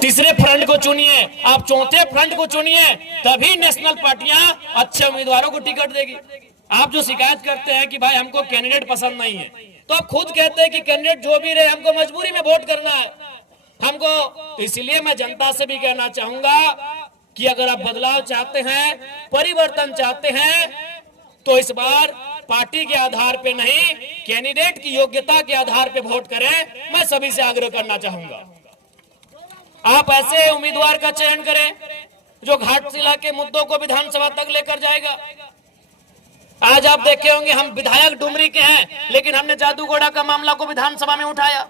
तीसरे फ्रंट को चुनिए, आप चौथे फ्रंट को चुनिए, तभी नेशनल पार्टियां अच्छे उम्मीदवारों को टिकट देगी। आप जो शिकायत करते हैं कि भाई हमको कैंडिडेट पसंद नहीं है, तो आप खुद कहते हैं कि कैंडिडेट जो भी रहे हमको मजबूरी में वोट करना है हमको। तो इसलिए मैं जनता से भी कहना चाहूंगा कि अगर आप बदलाव चाहते हैं, परिवर्तन चाहते हैं, तो इस बार पार्टी के आधार पे नहीं, कैंडिडेट की योग्यता के आधार पे वोट करें। मैं सभी से आग्रह करना चाहूंगा, आप ऐसे उम्मीदवार का चयन करें जो घाटशिला के मुद्दों को विधानसभा तक लेकर जाएगा। आज आप देखे होंगे हम विधायक डुमरी के हैं, लेकिन हमने जादूगोड़ा का मामला को विधानसभा में उठाया।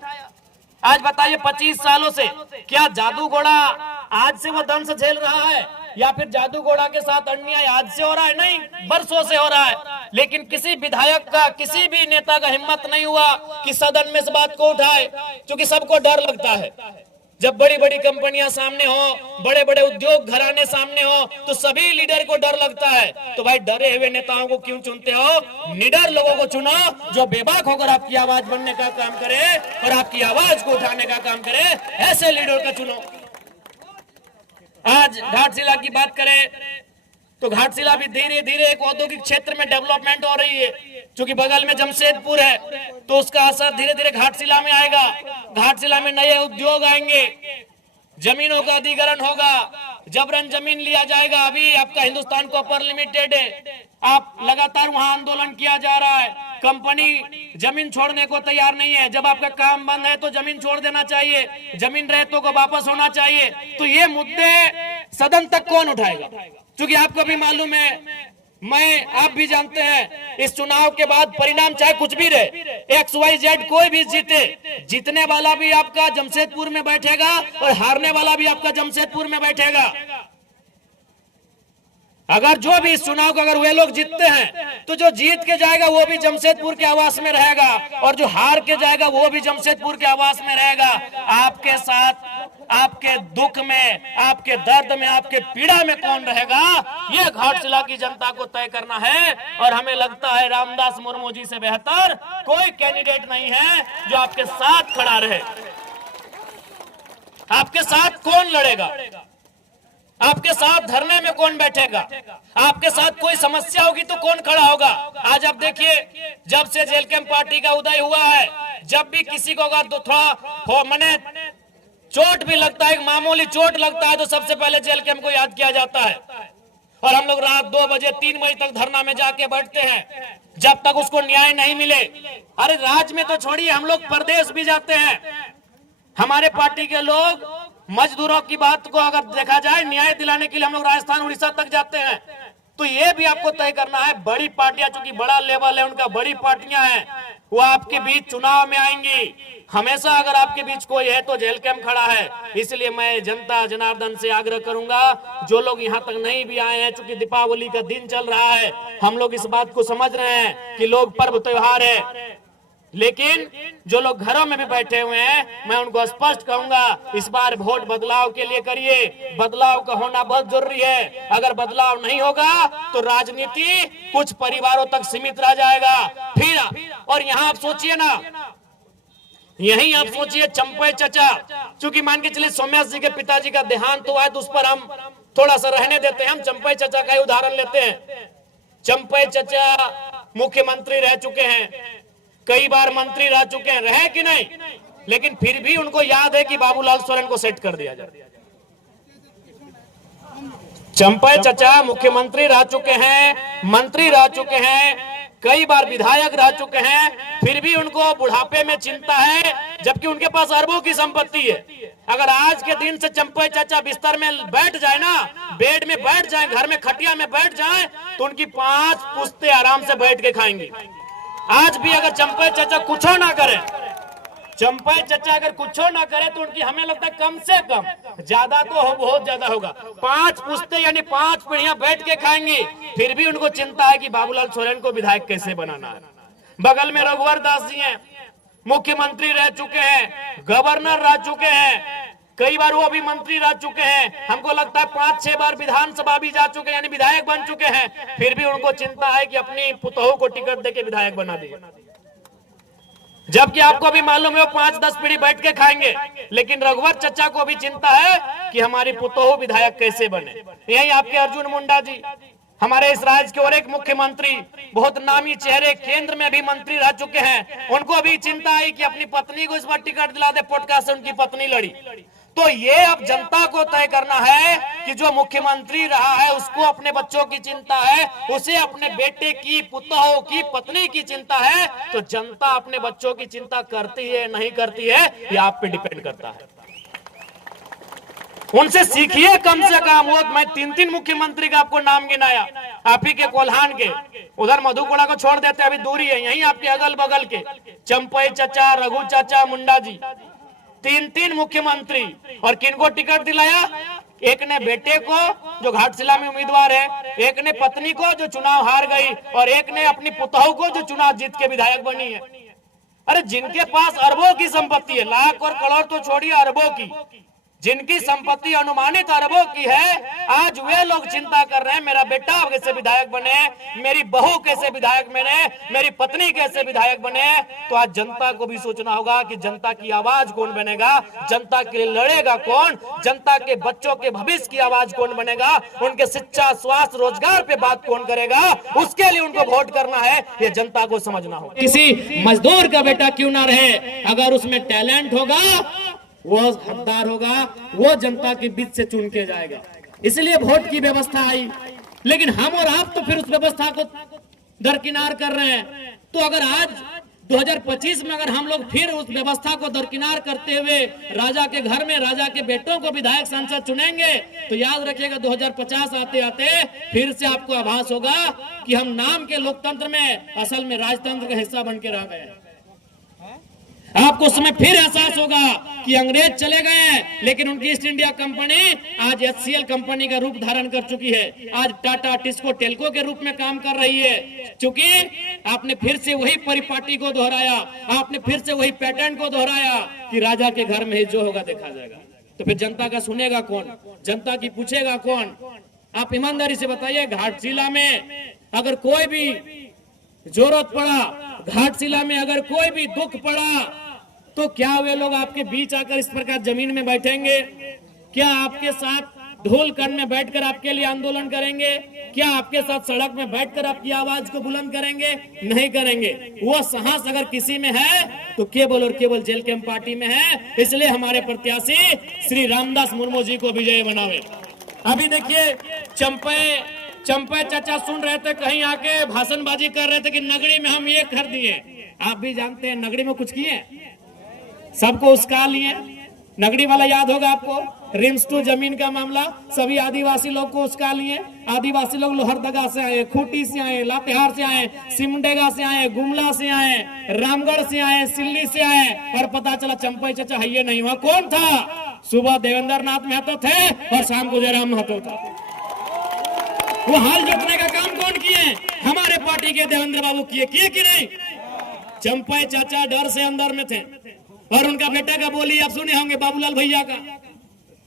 आज बताइए 25 सालों से क्या जादूगोड़ा आज से वो दंश झेल रहा है, या फिर जादूगोड़ा के साथ अन्याय आज से हो रहा है? नहीं, बरसों से हो रहा है। लेकिन किसी विधायक का, किसी भी नेता का हिम्मत नहीं हुआ कि सदन में इस बात को उठाए, क्योंकि सबको डर लगता है। जब बड़ी बड़ी कंपनियां सामने हो, बड़े बड़े उद्योग घराने सामने हो, तो सभी लीडर को डर लगता है। तो भाई डरे हुए नेताओं को क्यों चुनते हो? निडर लोगों को चुनो जो बेबाक होकर आपकी आवाज बनने का काम करे और आपकी आवाज को उठाने का काम करे। ऐसे लीडर का चुनो। आज घाटशिला की बात करें तो घाटशिला भी धीरे धीरे एक औद्योगिक क्षेत्र में डेवलपमेंट हो रही है। क्योंकि बगल में जमशेदपुर है, तो उसका असर धीरे धीरे घाटशिला में आएगा। घाटशिला में नए उद्योग आएंगे, जमीनों का अधिग्रहण होगा, जबरन जमीन लिया जाएगा। अभी आपका हिंदुस्तान कॉपर लिमिटेड है, आप लगातार वहां आंदोलन किया जा रहा है। कंपनी जमीन छोड़ने को तैयार नहीं है। जब आपका काम बंद है तो जमीन छोड़ देना चाहिए, जमीन रहतों को वापस होना चाहिए। तो ये मुद्दे सदन तक कौन उठाएगा? क्योंकि आपको भी मालूम है, आप भी जानते हैं, इस चुनाव के बाद परिणाम चाहे कुछ भी रहे, XYZ कोई भी जीते, जीतने वाला भी आपका जमशेदपुर में बैठेगा और हारने वाला भी आपका जमशेदपुर में बैठेगा। अगर जो भी इस चुनाव को अगर वे लोग जीतते हैं, तो जो जीत के जाएगा वो भी जमशेदपुर के आवास में रहेगा, और जो हार के जाएगा वो भी जमशेदपुर के आवास में रहेगा। आपके साथ, आपके दुख में, आपके दर्द में, आपके पीड़ा में कौन रहेगा, ये घाटशिला की जनता को तय करना है। और हमें लगता है रामदास मुर्मू जी से बेहतर कोई कैंडिडेट नहीं है जो आपके साथ खड़ा रहे। आपके साथ कौन लड़ेगा? आपके साथ धरने में कौन बैठेगा? आपके साथ कोई समस्या होगी तो कौन खड़ा होगा? आज आप देखिए, जब से जेल कैंप पार्टी का उदय हुआ है, जब भी किसी को अगर तो थोड़ा मने चोट भी लगता है, मामूली चोट लगता है, तो सबसे पहले जेल कैंप को याद किया जाता है। और हम लोग रात 2 बजे 3 बजे तक धरना में जाके बैठते हैं, जब तक उसको न्याय नहीं मिले। अरे राज्य में तो छोड़िए, हम लोग प्रदेश भी जाते हैं। हमारे पार्टी के लोग मजदूरों की बात को अगर देखा जाए, न्याय दिलाने के लिए हम लोग राजस्थान उड़ीसा तक जाते हैं। तो ये भी आपको तय करना है। बड़ी पार्टियां, चूंकि बड़ा लेवल है उनका, बड़ी पार्टियां हैं, वो आपके बीच चुनाव में आएंगी। हमेशा अगर आपके बीच कोई है तो जेल कैंप खड़ा है। इसलिए मैं जनता जनार्दन से आग्रह करूंगा, जो लोग यहाँ तक नहीं भी आए हैं, चूंकि दीपावली का दिन चल रहा है, हम लोग इस बात को समझ रहे हैं कि लोग पर्व त्योहार है, लेकिन जो लोग घरों में भी बैठे हुए हैं, मैं उनको स्पष्ट कहूंगा, इस बार वोट बदलाव के लिए करिए। बदलाव का होना बहुत जरूरी है। अगर बदलाव नहीं होगा तो राजनीति कुछ परिवारों तक सीमित रह जाएगा। फिर और यहाँ आप सोचिए ना, यही आप सोचिए चंपई चचा, चूंकि मान के चलिए सोम्यास जी के पिताजी का देहांत हुआ है, तो उस पर हम थोड़ा सा रहने देते हैं। हम चंपई चचा का ही उदाहरण लेते हैं। चंपई चचा मुख्यमंत्री रह चुके हैं, कई बार मंत्री रह चुके हैं, रहे कि नहीं, लेकिन फिर भी उनको याद है कि बाबूलाल सोरेन को सेट कर दिया जाए। चंपई चचा मुख्यमंत्री रह चुके हैं, मंत्री रह चुके हैं, कई बार विधायक रह चुके हैं, फिर भी उनको बुढ़ापे में चिंता है, जबकि उनके पास अरबों की संपत्ति है। अगर आज के दिन से चंपई चाचा बिस्तर में बैठ जाए ना, बेड में बैठ जाए, घर में खटिया में बैठ जाए, तो उनकी 5 पुश्ते आराम से बैठ के खाएंगी। आज भी अगर चंपई चाचा कुछ ना करे, चंपई चाचा अगर कुछ ना करे, तो उनकी हमें लगता है कम से कम, ज्यादा तो हो, बहुत ज्यादा होगा, 5 पुश्ते यानी 5 पीढ़ियां बैठ के खाएंगी। फिर भी उनको चिंता है कि बाबूलाल सोरेन को विधायक कैसे बनाना है। बगल में रघुवर दास जी हैं, मुख्यमंत्री रह चुके हैं, गवर्नर रह चुके हैं, कई बार वो भी मंत्री रह चुके हैं, हमको लगता है 5-6 बार विधानसभा भी जा चुके हैं, यानी विधायक बन चुके हैं। फिर भी उनको चिंता है कि अपनी पुतोहू को टिकट देके विधायक बना दिए। जबकि आपको भी मालूम है वो 5-10 पीढ़ी बैठ के खाएंगे, लेकिन रघुवर चचा को भी चिंता है कि हमारी पुतोहू विधायक कैसे बने। यही आपके अर्जुन मुंडा जी, हमारे इस राज्य के और एक मुख्यमंत्री, बहुत नामी चेहरे, केंद्र में भी मंत्री रह चुके हैं, उनको भी चिंता आई कि अपनी पत्नी को इस बार टिकट दिला दे, पॉडकास्ट से उनकी पत्नी लड़ी। तो ये अब जनता को तय करना है कि जो मुख्यमंत्री रहा है उसको अपने बच्चों की चिंता है, उसे अपने बेटे की, पुतोहू की, पत्नी की चिंता है। तो जनता अपने बच्चों की चिंता करती है नहीं करती है, ये आप पे डिपेंड करता है। उनसे सीखिए कम से कम। वो मैं 3 मुख्यमंत्री का आपको नाम गिनाया, आप ही के कोल्हान के, उधर मधुकोड़ा को छोड़ देते, अभी दूरी है, यहीं आपके अगल बगल के चंपई चचा, रघु चाचा, मुंडा जी, 3 मुख्यमंत्री। और किनको टिकट दिलाया? एक ने बेटे को जो घाटशिला में उम्मीदवार है, एक ने पत्नी को जो चुनाव हार गई, और एक ने अपनी पुतोहू को जो चुनाव जीत के विधायक बनी है। अरे जिनके पास अरबों की संपत्ति है, लाख और करोड़ तो छोड़िए, अरबों की, जिनकी संपत्ति अनुमानित अरबों की है, आज वे लोग चिंता कर रहे हैं मेरा बेटा कैसे विधायक बने, मेरी बहू कैसे विधायक बने, मेरी पत्नी कैसे विधायक बने। तो आज जनता को भी सोचना होगा कि जनता की आवाज कौन बनेगा, जनता के लिए लड़ेगा कौन, जनता के बच्चों के भविष्य की आवाज कौन बनेगा, उनके शिक्षा, स्वास्थ्य, रोजगार पे बात कौन करेगा, उसके लिए उनको वोट करना है, ये जनता को समझना होगा। किसी मजदूर का बेटा क्यों ना रहे, अगर उसमें टैलेंट होगा, वो हकदार होगा, वो जनता के बीच से चुन के जाएगा। इसलिए वोट की व्यवस्था आई, लेकिन हम और आप तो फिर उस व्यवस्था को दरकिनार कर रहे हैं। तो अगर आज 2025 में अगर हम लोग फिर उस व्यवस्था को दरकिनार करते हुए राजा के घर में राजा के बेटों को विधायक सांसद चुनेंगे, तो याद रखिएगा 2050 आते आते फिर से आपको आभास होगा कि हम नाम के लोकतंत्र में असल में राजतंत्र का हिस्सा बन के रह गए। आपको उस समय फिर एहसास होगा कि अंग्रेज चले गए, लेकिन उनकी ईस्ट इंडिया कंपनी आज HCL कंपनी का रूप धारण कर चुकी है, आज टाटा, टिस्को, टेल्को के रूप में काम कर रही है। क्योंकि आपने फिर से वही परिपाटी को दोहराया, आपने फिर से वही पैटर्न को दोहराया कि राजा के घर में ही जो होगा देखा जाएगा। तो फिर जनता का सुनेगा कौन, जनता की पूछेगा कौन? आप ईमानदारी से बताइए, घाटशिला में अगर कोई भी जरूरत पड़ा, घाटशिला में अगर कोई भी दुख पड़ा, तो क्या वे लोग आपके बीच आकर इस प्रकार जमीन में बैठेंगे? क्या आपके साथ ढोल कान में बैठकर आपके लिए आंदोलन करेंगे? क्या आपके साथ सड़क में बैठकर आपकी आवाज को बुलंद करेंगे? नहीं करेंगे। वो साहस अगर किसी में है तो केवल और केवल जेल कैंप पार्टी में है। इसलिए हमारे प्रत्याशी श्री रामदास मुर्मू जी को विजयी बनावे। अभी देखिए, चंपे चाचा सुन रहे थे, कहीं आके भाषणबाजी कर रहे थे कि नगरी में हम ये कर दिए। आप भी जानते हैं नगरी में कुछ किए, सबको उसका लिए। नगरी वाला याद होगा आपको, रिम्स टू जमीन का मामला, सभी आदिवासी लोग को उसका लिए। आदिवासी लोग लोहरदगा से आए, खूंटी से आए, लातेहार से आए, सिमडेगा से आए, गुमला से आए, रामगढ़ से आए, सिल्ली से आए, और पता चला चंपई चाचा है ये नहीं हुआ। कौन था? सुबह देवेंद्र नाथ महतो थे और शाम को जयराम महतो था। वो हाल जोतने का काम कौन किए? हमारे पार्टी के देवेंद्र बाबू किए कि नहीं? चंपई चाचा डर से अंदर में थे। और उनका बेटा का बोली आप सुने होंगे, बाबूलाल भैया का,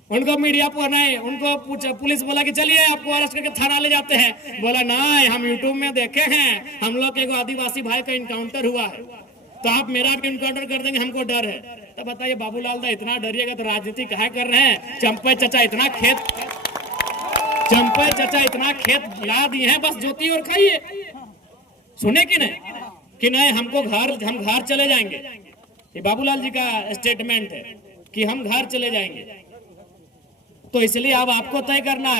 उनको मीडिया पर नहीं, उनको पूछा, पुलिस बोला कि चलिए आपको अरेस्ट करके थाना ले जाते हैं। बोला नहीं, हम यूट्यूब में देखे हैं, हम लोग के आदिवासी भाई का इनकाउंटर हुआ है, तो आप मेरा भी इनकाउंटर कर देंगे, हमको डर है। तो बताइए बाबूलाल दा इतना डरिएगा तो राजनीति काहे कर रहे हैं? चंपई चाचा इतना खेत ला दिए हैं, बस जोती और खाइए। सुने कि नहीं हम घर चले जाएंगे। ये बाबूलाल जी का स्टेटमेंट है कि हम घर चले जाएंगे। तो इसलिए अब आपको तय करना है।